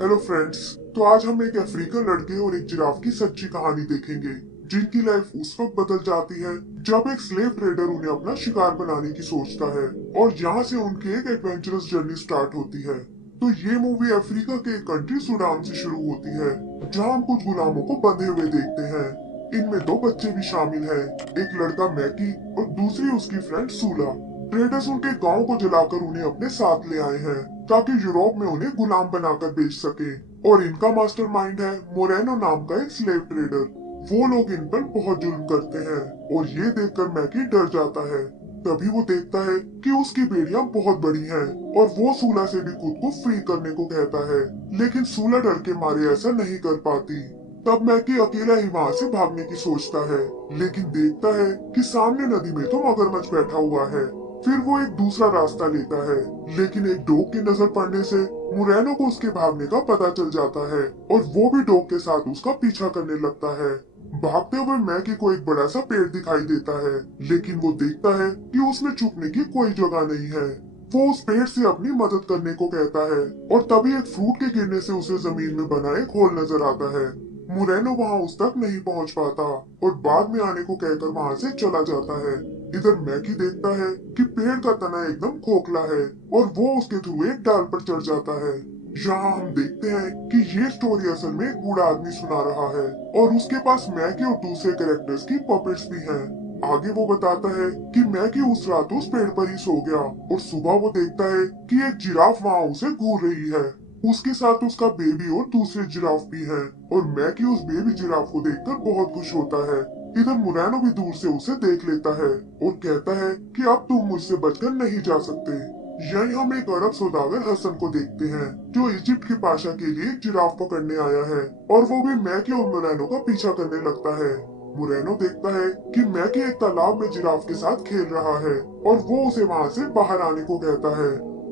Hello friends. तो आज हम एक अफ्रीकन लड़के और एक जिराफ की सच्ची कहानी देखेंगे, जिनकी लाइफ उस वक्त बदल जाती है जब एक स्लेव ट्रेडर उन्हें अपना शिकार बनाने की सोचता है और यहाँ से उनकी एक एडवेंचरस जर्नी स्टार्ट होती है। तो ये मूवी अफ्रीका के एक कंट्री सूडान से शुरू होती है, जहाँ हम कुछ गुलामों को बंधे हुए देखते हैं। इनमें दो बच्चे भी शामिल हैं, एक लड़का मैकी और दूसरी उसकी फ्रेंड सूला। ट्रेडर्स उनके गांव को जलाकर उन्हें अपने साथ ले आए हैं ताकि यूरोप में उन्हें गुलाम बनाकर बेच सके। और इनका मास्टरमाइंड है मोरेनो नाम का एक स्लेव ट्रेडर। वो लोग इन पर बहुत जुल्म करते हैं और ये देखकर मैकी डर जाता है। तभी वो देखता है कि उसकी बेड़ियां बहुत बड़ी हैं और वो सूला से भी खुद को फ्री करने को कहता है, लेकिन सूला डर के मारे ऐसा नहीं कर पाती। तब मैकी अकेला ही वहाँ से भागने की सोचता है, लेकिन देखता है कि सामने नदी में तो मगरमच्छ बैठा हुआ है। फिर वो एक दूसरा रास्ता लेता है, लेकिन एक डॉग की नजर पड़ने से मोरेनो को उसके भागने का पता चल जाता है और वो भी डॉग के साथ उसका पीछा करने लगता है। भागते हुए मैकी को एक बड़ा सा पेड़ दिखाई देता है, लेकिन वो देखता है कि उसमें छुपने की कोई जगह नहीं है। वो उस पेड़ से अपनी मदद करने को कहता है और तभी एक फ्रूट के गिरने से उसे जमीन में बना एक होल नजर आता है। मोरेनो वहाँ उस तक नहीं पहुँच पाता और बाद में आने को कहकर वहाँ से चला जाता है। इधर मैकी देखता है कि पेड़ का तना एकदम खोखला है और वो उसके थ्रू एक डाल पर चढ़ जाता है। यहाँ हम देखते हैं कि ये स्टोरी असल में एक बूढ़ा आदमी सुना रहा है और उसके पास मैकी और दूसरे कैरेक्टर्स की पपेट्स भी हैं। आगे वो बताता है कि मैकी उस रात उस पेड़ पर ही सो गया और सुबह वो देखता है कि एक जिराफ वहाँ उसे घूर रही है। उसके साथ उसका बेबी और दूसरे जिराफ भी हैं और मैकी उस बेबी जिराफ को देखकर बहुत खुश होता है। इधर मोरेनो भी दूर से उसे देख लेता है और कहता है कि अब तुम मुझसे बचकर नहीं जा सकते। यही हम एक अरब सौदागर हसन को देखते हैं, जो इजिप्ट के पाशा के लिए एक जिराफ पकड़ने आया है और वो भी मैकी और मोरेनो का पीछा करने लगता है। मोरेनो देखता है कि मैकी एक तालाब में जिराफ के साथ खेल रहा है और वो उसे वहाँ से बाहर आने को कहता है।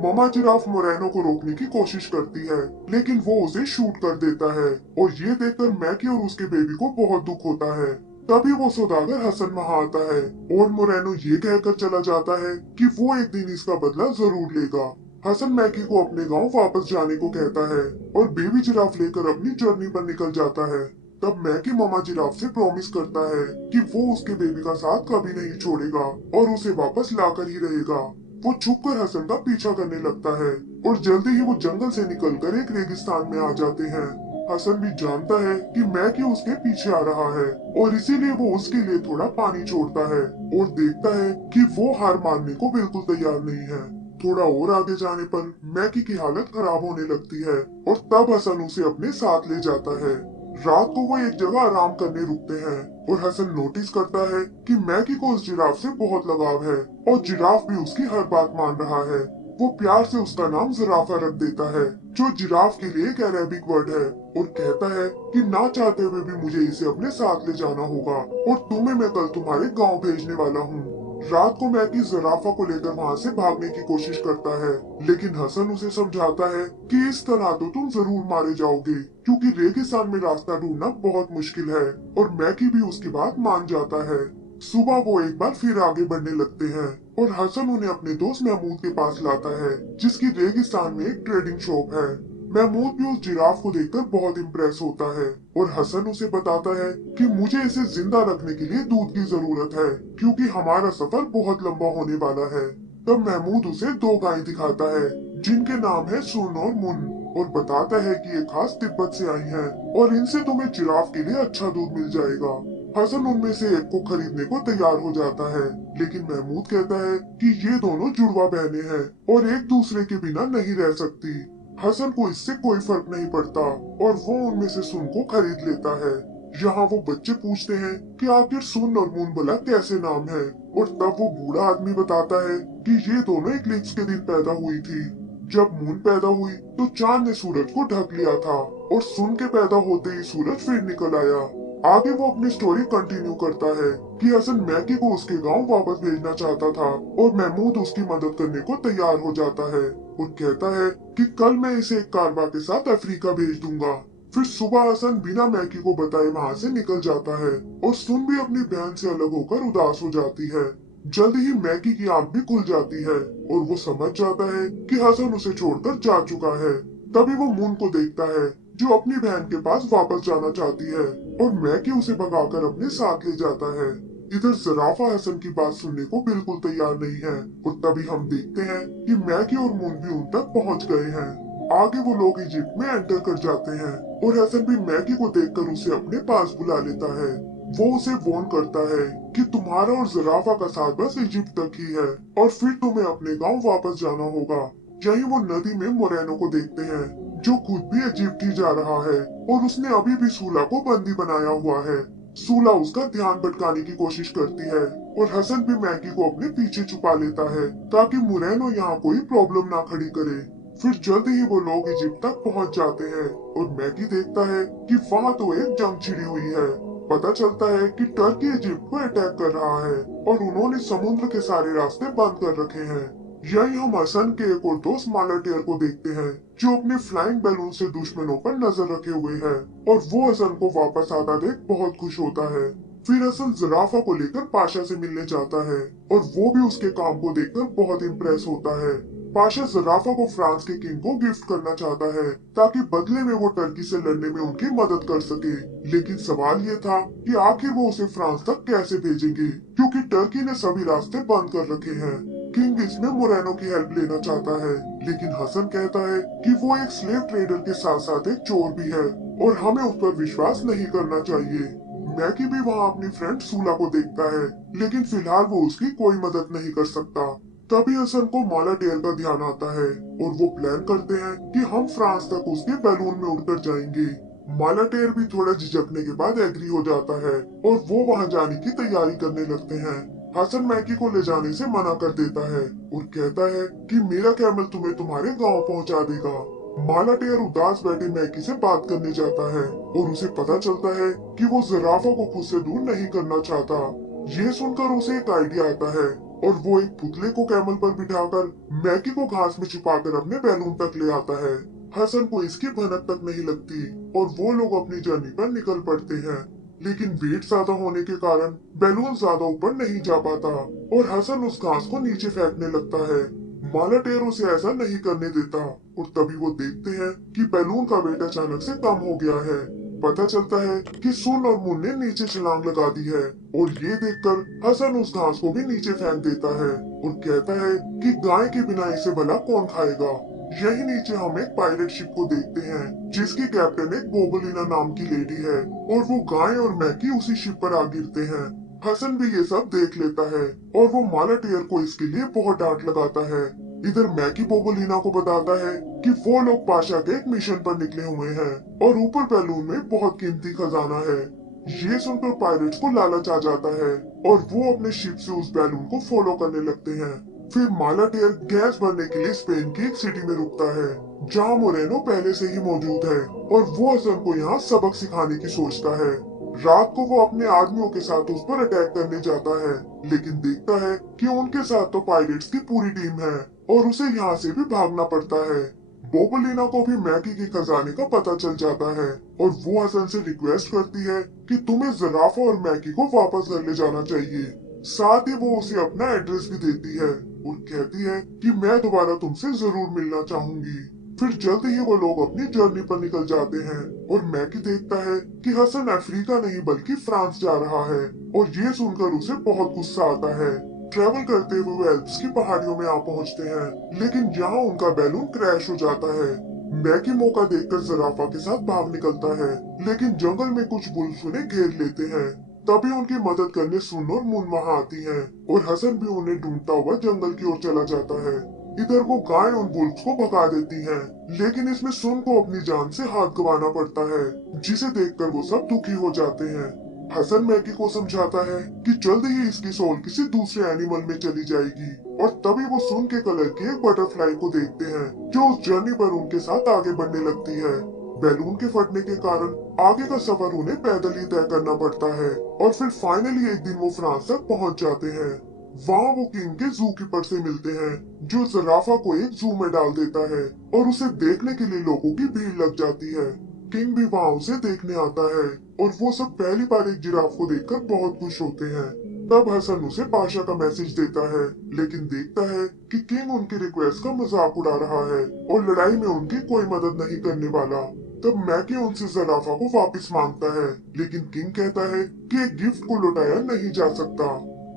ममा जिराफ मोरेनो को रोकने की कोशिश करती है, लेकिन वो उसे शूट कर देता है और ये देखकर मैकी और उसके बेबी को बहुत दुख होता है। तभी वो सौदागर हसन वहाँ आता है और मोरेनो ये कहकर चला जाता है कि वो एक दिन इसका बदला जरूर लेगा। हसन मैकी को अपने गांव वापस जाने को कहता है और बेबी जिराफ लेकर अपनी जर्नी पर निकल जाता है। तब मैकी मामा जिराफ से प्रॉमिस करता है कि वो उसके बेबी का साथ कभी नहीं छोड़ेगा और उसे वापस लाकर ही रहेगा। वो छुपकर हसन का पीछा करने लगता है और जल्दी ही वो जंगल से निकलकर एक रेगिस्तान में आ जाते हैं। हसन भी जानता है कि मैकी उसके पीछे आ रहा है और इसीलिए वो उसके लिए थोड़ा पानी छोड़ता है और देखता है कि वो हार मानने को बिल्कुल तैयार नहीं है। थोड़ा और आगे जाने पर मैकी की हालत खराब होने लगती है और तब हसन उसे अपने साथ ले जाता है। रात को वो एक जगह आराम करने रुकते हैं और हसन नोटिस करता है कि मैकी को उस जिराफ से बहुत लगाव है और जिराफ भी उसकी हर बात मान रहा है। वो प्यार से उसका नाम ज़राफ़ा रख देता है, जो जिराफ के लिए एक अरेबिक वर्ड है, और कहता है कि ना चाहते हुए भी मुझे इसे अपने साथ ले जाना होगा और तुम्हें मैं कल तुम्हारे गांव भेजने वाला हूँ। रात को मैकी ज़राफ़ा को लेकर वहाँ से भागने की कोशिश करता है, लेकिन हसन उसे समझाता है कि इस तरह तो तुम जरूर मारे जाओगे, क्योंकि रेगिस्तान में रास्ता ढूंढना बहुत मुश्किल है। और मैकी भी उसकी बात मान जाता है। सुबह वो एक बार फिर आगे बढ़ने लगते हैं और हसन उन्हें अपने दोस्त महमूद के पास लाता है, जिसकी रेगिस्तान में एक ट्रेडिंग शॉप है। महमूद भी उस जिराफ को देखकर बहुत इम्प्रेस होता है और हसन उसे बताता है कि मुझे इसे जिंदा रखने के लिए दूध की जरूरत है, क्योंकि हमारा सफर बहुत लंबा होने वाला है। तब महमूद उसे दो गायें दिखाता है, जिनके नाम है सुन और मुन, और बताता है कि ये खास तिब्बत से आई हैं और इनसे तुम्हें जिराफ के लिए अच्छा दूध मिल जाएगा। हसन उनमें से एक को खरीदने को तैयार हो जाता है, लेकिन महमूद कहता है कि ये दोनों जुड़वा बहनें हैं और एक दूसरे के बिना नहीं रह सकती। हसन को इससे कोई फर्क नहीं पड़ता और वो उनमें से सुन को खरीद लेता है। यहाँ वो बच्चे पूछते हैं कि आखिर सुन और मून भला कैसे नाम है, और तब वो बूढ़ा आदमी बताता है कि ये दोनों इक्लिप्स के दिन पैदा हुई थी। जब मून पैदा हुई तो चांद ने सूरज को ढक लिया था और सुन के पैदा होते ही सूरज फिर निकल आया। आगे वो अपनी स्टोरी कंटिन्यू करता है कि हसन मैकी को उसके गांव वापस भेजना चाहता था और महमूद उसकी मदद करने को तैयार हो जाता है और कहता है कि कल मैं इसे एक कारवा के साथ अफ्रीका भेज दूंगा। फिर सुबह हसन बिना मैकी को बताए वहाँ से निकल जाता है और सुन भी अपनी बहन से अलग होकर उदास हो जाती है। जल्द ही मैकी की आंख भी खुल जाती है और वो समझ जाता है कि हसन उसे छोड़कर जा चुका है। तभी वो मून को देखता है जो अपनी बहन के पास वापस जाना चाहती है और मैकी उसे भगाकर अपने साथ ले जाता है। इधर ज़राफ़ा हसन की बात सुनने को बिल्कुल तैयार नहीं है और तभी हम देखते हैं कि मैकी और मून भी उन तक पहुंच गए हैं। आगे वो लोग इजिप्ट में एंटर कर जाते हैं और हसन भी मैकी को देखकर उसे अपने पास बुला लेता है। वो उसे वॉर्न करता है कि तुम्हारा और ज़राफ़ा का साथ बस इजिप्ट तक ही है और फिर तुम्हें अपने गांव वापस जाना होगा। यही वो नदी में मोरेनो को देखते हैं जो खुद भी इजिप्ट ही जा रहा है और उसने अभी भी सूला को बंदी बनाया हुआ है। सूला उसका ध्यान भटकाने की कोशिश करती है और हसन भी मैकी को अपने पीछे छुपा लेता है ताकि मोरेनो यहाँ कोई प्रॉब्लम ना खड़ी करे। फिर जल्दी ही वो लोग इजिप्ट तक पहुँच जाते हैं और मैकी देखता है कि वहाँ तो एक जंग छिड़ी हुई है। पता चलता है कि टर्की इजिप्ट को अटैक कर रहा है और उन्होंने समुद्र के सारे रास्ते बंद कर रखे हैं। यही हम हसन के एक और दोस्त मालाटेर को देखते हैं जो अपने फ्लाइंग बैलून से दुश्मनों पर नजर रखे हुए है और वो हसन को वापस आता देख बहुत खुश होता है। फिर हसन ज़राफ़ा को लेकर पाशा से मिलने जाता है और वो भी उसके काम को देखकर बहुत इम्प्रेस होता है। पाशा ज़राफ़ा को फ्रांस के किंग को गिफ्ट करना चाहता है ताकि बदले में वो टर्की से लड़ने में उनकी मदद कर सके। लेकिन सवाल ये था कि आखिर वो उसे फ्रांस तक कैसे भेजेंगे क्योंकि टर्की ने सभी रास्ते बंद कर रखे हैं। किंग इसमें मोरेनो की हेल्प लेना चाहता है लेकिन हसन कहता है कि वो एक स्लेव ट्रेडर के साथ साथ एक चोर भी है और हमें उस पर विश्वास नहीं करना चाहिए। मैकी भी वहाँ अपनी फ्रेंड सूला को देखता है लेकिन फिलहाल वो उसकी कोई मदद नहीं कर सकता। तभी हसन को मालाटेर का ध्यान आता है और वो प्लान करते हैं कि हम फ्रांस तक उसके बैलून में उड़कर जाएंगे। मालाटेर भी थोड़ा झिझकने के बाद एग्री हो जाता है और वो वहाँ जाने की तैयारी करने लगते हैं। हसन मैकी को ले जाने से मना कर देता है और कहता है कि मेरा कैमल तुम्हें तुम्हारे गांव पहुंचा देगा। मालाटेर उदास बैठे मैकी से बात करने जाता है और उसे पता चलता है कि वो ज़राफ़ा को खुद से दूर नहीं करना चाहता। ये सुनकर उसे एक आइडिया आता है और वो एक पुतले को कैमल पर बिठाकर मैकी को घास में छुपाकर अपने बैलून तक ले आता है। हसन को इसकी भनक तक नहीं लगती और वो लोग अपनी जर्नी पर निकल पड़ते हैं लेकिन वेट ज्यादा होने के कारण बैलून ज्यादा ऊपर नहीं जा पाता और हसन उस घास को नीचे फेंकने लगता है। मालाटेर उसे ऐसा नहीं करने देता और तभी वो देखते हैं कि बैलून का वेट अचानक से कम हो गया है। पता चलता है कि सुन और मुन ने नीचे छलांग लगा दी है और ये देखकर हसन उस घास को भी नीचे फेंक देता है और कहता है कि गाय के बिना इसे भला कौन खाएगा। यही नीचे हम एक पायरेट शिप को देखते हैं जिसकी कैप्टन एक बोबोलिना नाम की लेडी है और वो गाय और मैकी उसी शिप पर आ गिरते हैं। हसन भी ये सब देख लेता है और वो मालाटेर को इसके लिए बहुत डांट लगाता है। इधर मैकी बोबोलिना को बताता है कि वो लोग पाशा के एक मिशन पर निकले हुए हैं और ऊपर बैलून में बहुत कीमती खजाना है। ये सुनकर पायरेट्स को लालच आ जाता है और वो अपने शिप से उस बैलून को फॉलो करने लगते हैं। फिर मालाटेर गैस भरने के लिए स्पेन की एक सिटी में रुकता है जहाँ मोरेनो पहले से ही मौजूद है और वो हसन को यहाँ सबक सिखाने की सोचता है। रात को वो अपने आदमियों के साथ उस पर अटैक करने जाता है लेकिन देखता है कि उनके साथ तो पायरेट्स की पूरी टीम है और उसे यहाँ से भी भागना पड़ता है। बोबोलिना को भी मैकी के खजाने का पता चल जाता है और वो हसन से रिक्वेस्ट करती है कि तुम्हें ज़राफ़ा और मैकी को वापस घर ले जाना चाहिए। साथ ही वो उसे अपना एड्रेस भी देती है और कहती है कि मैं दोबारा तुमसे जरूर मिलना चाहूंगी। फिर जल्दी ही वो लोग अपनी जर्नी पर निकल जाते हैं और मैकी देखता है कि हसन अफ्रीका नहीं बल्कि फ्रांस जा रहा है और ये सुनकर उसे बहुत गुस्सा आता है। ट्रेवल करते हुए वो एल्प्स की पहाड़ियों में आ पहुंचते हैं लेकिन यहाँ उनका बैलून क्रैश हो जाता है। मैकी मौका देखकर ज़राफ़ा के साथ भाग निकलता है लेकिन जंगल में कुछ बुल्स उन्हें घेर लेते हैं। तभी उनकी मदद करने सुन और मुन वहाँ आती हैं और हसन भी उन्हें ढूंढता हुआ जंगल की ओर चला जाता है। इधर वो गाय उन बुल्स को भगा देती हैं, लेकिन इसमें सुन को अपनी जान से हाथ गंवाना पड़ता है जिसे देखकर वो सब दुखी हो जाते हैं। हसन मैकी को समझाता है कि जल्दी ही इसकी सोल किसी दूसरे एनिमल में चली जाएगी और तभी वो सुन के कलर की एक बटरफ्लाई को देखते हैं जो उस जर्नी पर उनके साथ आगे बढ़ने लगती है। बैलून के फटने के कारण आगे का सफर उन्हें पैदल ही तय करना पड़ता है और फिर फाइनली एक दिन वो फ्रांस तक पहुंच जाते हैं। वहाँ वो किंग के जू कीपर से मिलते हैं जो ज़राफ़ा को एक जू में डाल देता है और उसे देखने के लिए लोगों की भीड़ लग जाती है। किंग भी वहाँ उसे देखने आता है और वो सब पहली बार एक जिराफ को देखकर बहुत खुश होते हैं। तब हसन उसे पाशा का मैसेज देता है, लेकिन देखता है कि किंग उनकी रिक्वेस्ट का मजाक उड़ा रहा है और लड़ाई में उनकी कोई मदद नहीं करने वाला। तब मैकी उनसे ज़राफ़ा को वापस मांगता है, लेकिन किंग कहता है कि एक गिफ्ट को लौटाया नहीं जा सकता।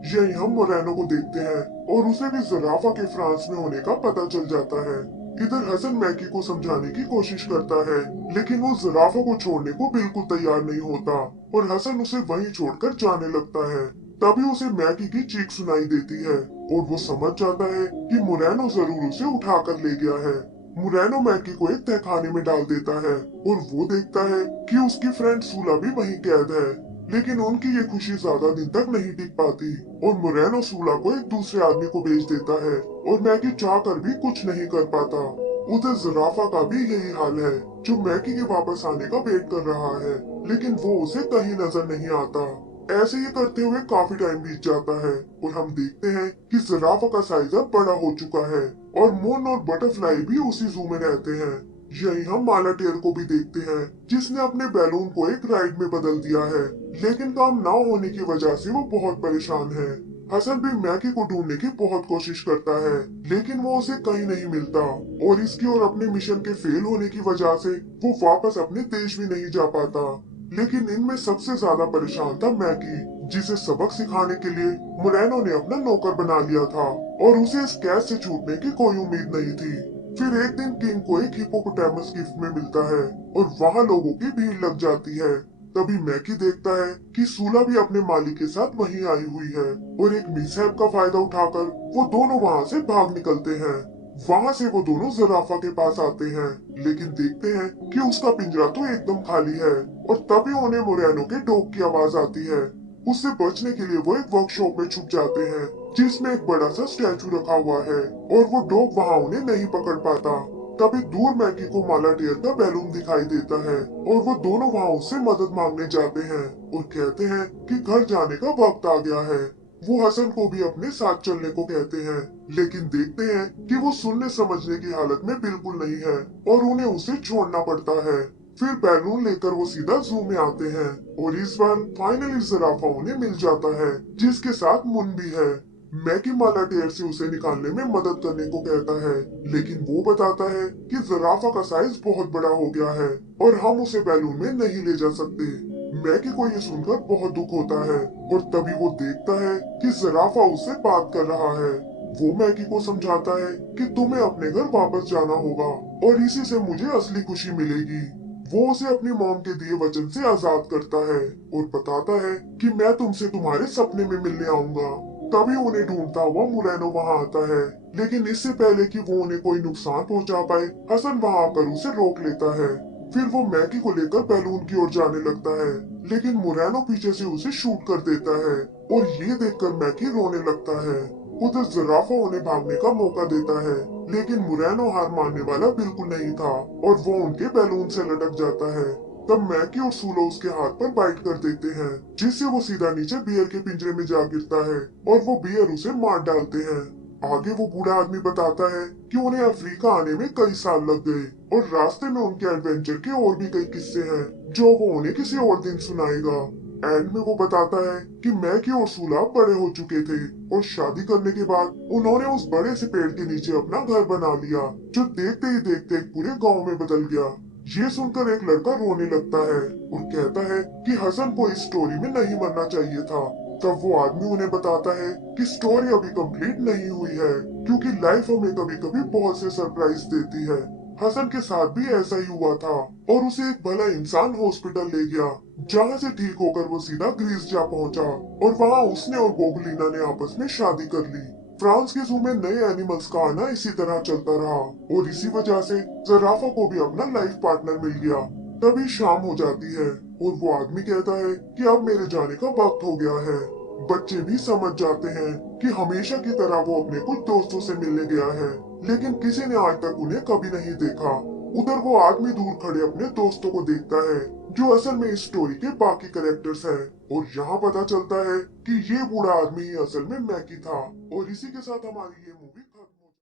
यही हम मोरेनो को देखते हैं और उसे भी ज़राफ़ा के फ्रांस में होने का पता चल जाता है। इधर हसन मैकी को समझाने की कोशिश करता है, लेकिन वो ज़राफ़ा को छोड़ने को बिल्कुल तैयार नहीं होता और हसन उसे वहीं छोड़कर जाने लगता है। तभी उसे मैकी की चीख सुनाई देती है और वो समझ जाता है कि मोरेनो जरूर उसे उठाकर ले गया है। मोरेनो मैकी को एक तहखाने में डाल देता है और वो देखता है कि उसकी फ्रेंड सूला भी वहीं कैद है, लेकिन उनकी ये खुशी ज्यादा दिन तक नहीं टिक पाती और मोरेनो सूला को एक दूसरे आदमी को बेच देता है और मैकी चाहकर भी कुछ नहीं कर पाता। उधर ज़राफ़ा का भी यही हाल है, जो मैकी के वापस आने का वेट कर रहा है, लेकिन वो उसे कहीं नजर नहीं आता। ऐसे ही करते हुए काफी टाइम बीत जाता है और हम देखते हैं कि ज़राफ़ा का साइज अब बड़ा हो चुका है और मून और बटरफ्लाई भी उसी जू में रहते हैं। यही हम मालाटेर को भी देखते हैं, जिसने अपने बैलून को एक राइड में बदल दिया है, लेकिन काम ना होने की वजह से वो बहुत परेशान है। हसन भी मैकी को ढूंढने की बहुत कोशिश करता है, लेकिन वो उसे कहीं नहीं मिलता और इसकी और अपने मिशन के फेल होने की वजह से वो वापस अपने देश भी नहीं जा पाता। लेकिन इनमें सबसे ज्यादा परेशान था मैकी, जिसे सबक सिखाने के लिए मोरेनो ने अपना नौकर बना लिया था और उसे इस कैद से छूटने की कोई उम्मीद नहीं थी। फिर एक दिन किंग को एक हिप्पोपोटामस गिफ्ट में मिलता है और वहाँ लोगों की भीड़ लग जाती है। तभी मैकी देखता है कि सूला भी अपने मालिक के साथ वहीं आई हुई है और एक मिसहैप का फायदा उठाकर वो दोनों वहाँ से भाग निकलते हैं। वहाँ से वो दोनों ज़राफ़ा के पास आते हैं, लेकिन देखते हैं कि उसका पिंजरा तो एकदम खाली है और तभी उन्हें मोरेनो के डॉग की आवाज आती है। उससे बचने के लिए वो एक वर्कशॉप में छुप जाते हैं, जिसमें एक बड़ा सा स्टैचू रखा हुआ है और वो डॉग वहाँ उन्हें नहीं पकड़ पाता। तभी दूर मैकी को मालाटेर का बैलून दिखाई देता है और वो दोनों वहाँ उससे मदद मांगने जाते हैं और कहते हैं कि घर जाने का वक्त आ गया है। वो हसन को भी अपने साथ चलने को कहते हैं, लेकिन देखते हैं कि वो सुनने समझने की हालत में बिल्कुल नहीं है और उन्हें उसे छोड़ना पड़ता है। फिर बैलून लेकर वो सीधा जू में आते हैं और इस बार फाइनली ज़राफ़ा उन्हें मिल जाता है, जिसके साथ मुन भी है। मैकी मालाटेर से उसे निकालने में मदद करने को कहता है, लेकिन वो बताता है कि ज़राफ़ा का साइज बहुत बड़ा हो गया है और हम उसे बैलून में नहीं ले जा सकते। मैकी को ये सुनकर बहुत दुख होता है और तभी वो देखता है कि ज़राफ़ा उससे बात कर रहा है। वो मैकी को समझाता है कि तुम्हें अपने घर वापस जाना होगा और इसी से मुझे असली खुशी मिलेगी। वो उसे अपनी मॉम के दिए वचन से आजाद करता है और बताता है कि मैं तुमसे तुम्हारे सपने में मिलने आऊंगा। तभी उन्हें ढूंढता हुआ मोरेनो वहाँ आता है, लेकिन इससे पहले कि वो उन्हें कोई नुकसान पहुँचा पाए, हसन वहाँ आकर उसे रोक लेता है। फिर वो मैकी को लेकर बैलून की ओर जाने लगता है, लेकिन मोरेनो पीछे से उसे शूट कर देता है और ये देखकर मैकी रोने लगता है। उधर ज़राफ़ा उन्हें भागने का मौका देता है, लेकिन मोरेनो हार मानने वाला बिल्कुल नहीं था और वो उनके बैलून से लटक जाता है। तब मैकी और सूलो उसके हाथ पर बाइट कर देते हैं, जिससे वो सीधा नीचे बियर के पिंजरे में जा गिरता है और वो बियर उसे मार डालते हैं। आगे वो बूढ़ा आदमी बताता है कि उन्हें अफ्रीका आने में कई साल लग गए और रास्ते में उनके एडवेंचर के और भी कई किस्से हैं, जो वो उन्हें किसी और दिन सुनाएगा। एंड में वो बताता है कि मैकी और सूला बड़े हो चुके थे और शादी करने के बाद उन्होंने उस बड़े से पेड़ के नीचे अपना घर बना लिया, जो देखते ही देखते एक पूरे गांव में बदल गया। ये सुनकर एक लड़का रोने लगता है और कहता है कि हसन को इस स्टोरी में नहीं मरना चाहिए था। तब वो आदमी उन्हें बताता है कि स्टोरी अभी कंप्लीट नहीं हुई है, क्योंकि लाइफ हमें कभी कभी बहुत से सरप्राइज देती है। हसन के साथ भी ऐसा ही हुआ था और उसे एक भला इंसान हॉस्पिटल ले गया, जहाँ से ठीक होकर वो सीधा ग्रीस जा पहुँचा और वहाँ उसने और बोगलीना ने आपस में शादी कर ली। फ्रांस के जू में नए एनिमल्स का आना इसी तरह चलता रहा और इसी वजह से ज़राफ़ा को भी अपना लाइफ पार्टनर मिल गया। तभी शाम हो जाती है और वो आदमी कहता है कि अब मेरे जाने का वक्त हो गया है। बच्चे भी समझ जाते हैं कि हमेशा की तरह वो अपने कुछ दोस्तों से मिलने गया है, लेकिन किसी ने आज तक उन्हें कभी नहीं देखा। उधर वो आदमी दूर खड़े अपने दोस्तों को देखता है, जो असल में इस स्टोरी के बाकी कैरेक्टर्स हैं, और यहाँ पता चलता है कि ये बूढ़ा आदमी ही असल में मैकी था। और इसी के साथ हमारी ये मूवी